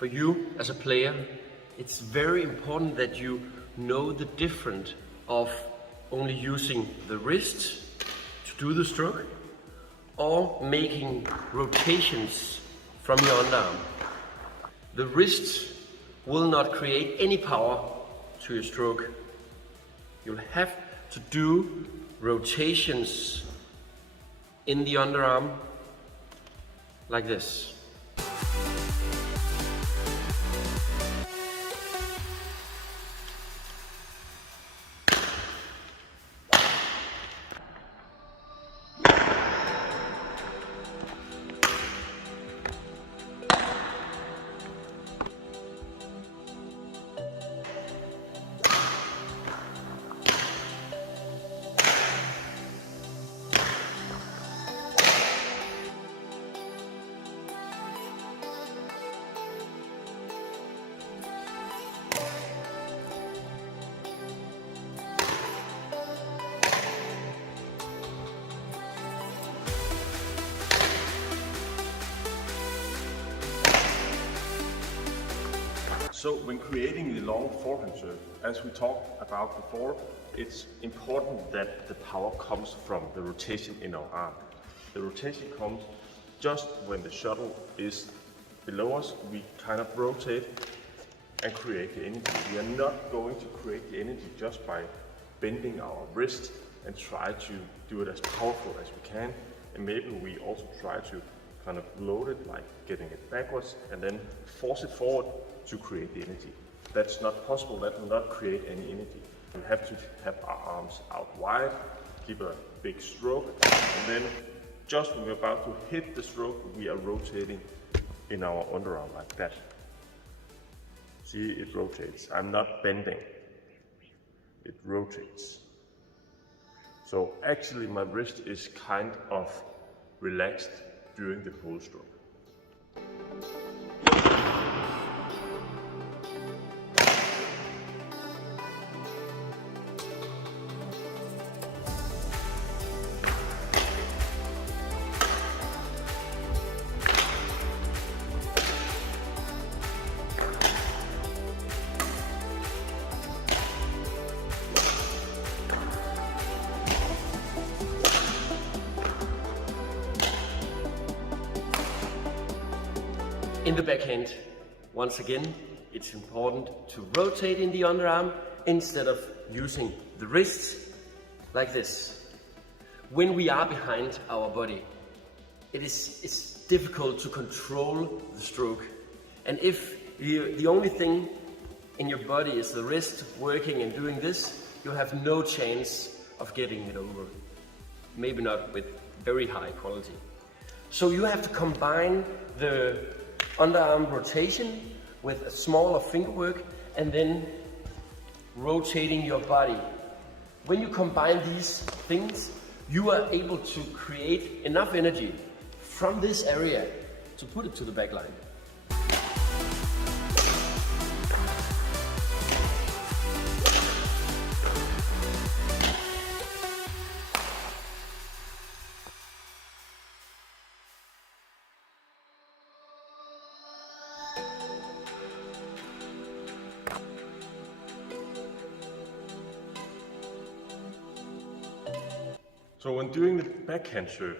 for you as a player, it's very important that you know the difference of only using the wrist to do the stroke or making rotations from your underarm. The wrist will not create any power to your stroke. You'll have to do rotations in the underarm like this. So when creating the long forehand serve, as we talked about before, it's important that the power comes from the rotation in our arm. The rotation comes just when the shuttle is below us. We kind of rotate and create the energy. We are not going to create the energy just by bending our wrist and try to do it as powerful as we can. And maybe we also try to kind of load it, like getting it backwards and then force it forward to create the energy. That's not possible. That will not create any energy. We have to have our arms out wide, keep a big stroke, and then just when we're about to hit the stroke, we are rotating in our underarm like that. See, it rotates. I'm not bending. It rotates. So actually my wrist is kind of relaxed during the whole stroke. In the backhand, once again, it's important to rotate in the underarm instead of using the wrists like this. When we are behind our body, it's difficult to control the stroke. And if the only thing in your body is the wrist working and doing this, you have no chance of getting it over. Maybe not with very high quality. So you have to combine the underarm rotation with a smaller finger work and then rotating your body. When you combine these things, you are able to create enough energy from this area to put it to the back line. So when doing the backhand serve,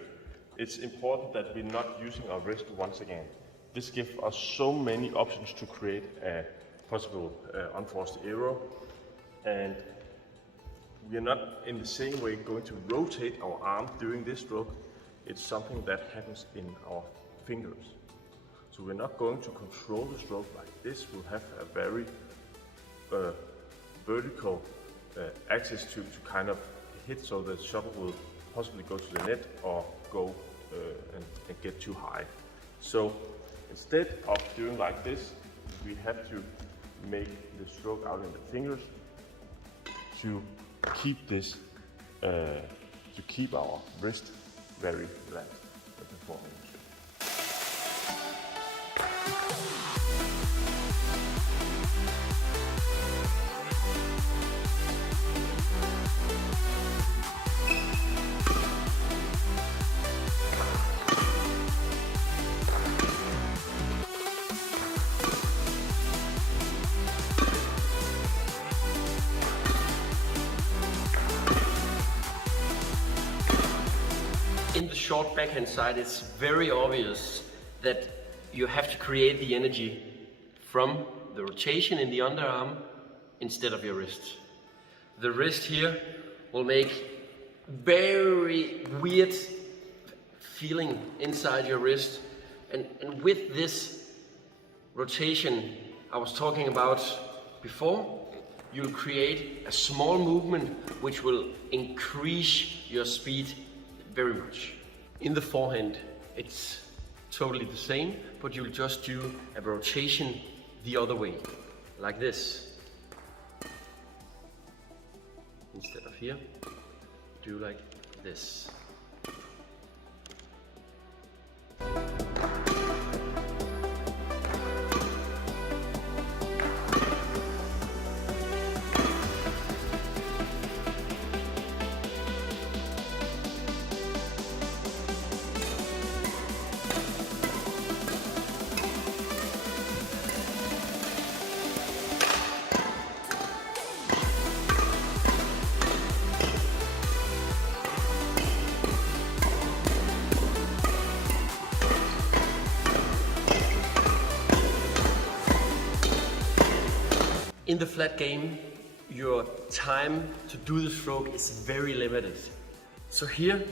it's important that we're not using our wrist once again. This gives us so many options to create a possible unforced error, and we are not in the same way going to rotate our arm during this stroke. It's something that happens in our fingers. So we're not going to control the stroke like this. We'll have a very vertical axis to kind of hit, so the shuttle will possibly go to the net or go and get too high. So instead of doing like this, we have to make the stroke out in the fingers to keep this, to keep our wrist very relaxed when performing the stroke. short backhand side, it's very obvious that you have to create the energy from the rotation in the underarm instead of your wrist. The wrist here will make very weird feeling inside your wrist, and with this rotation I was talking about before, you'll create a small movement which will increase your speed very much. In the forehand it's totally the same, but you'll just do a rotation the other way, like this. Instead of here, do like this. In the flat game, your time to do the stroke is very limited. So here,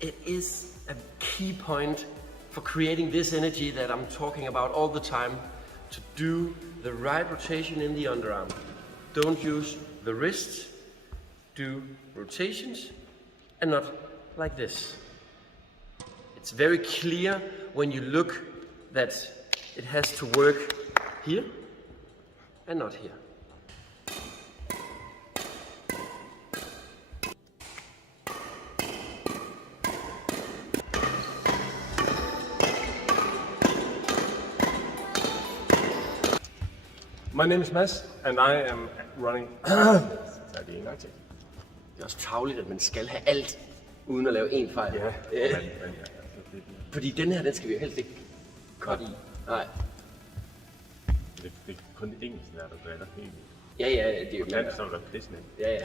it is a key point for creating this energy that I'm talking about all the time, to do the right rotation in the underarm. Don't use the wrists, do rotations, and not like this. It's very clear when you look that it has to work here and not here. My name is Mads, and I am running... Det er også tarveligt, at man skal have alt, uden at lave en fejl. Ja, Fordi den her, den skal vi jo helst ikke cut i. Nej. Det er kun engelsk, der driller helt. Ja, det er jo... Dansk, så er der pisse nemt. Ja.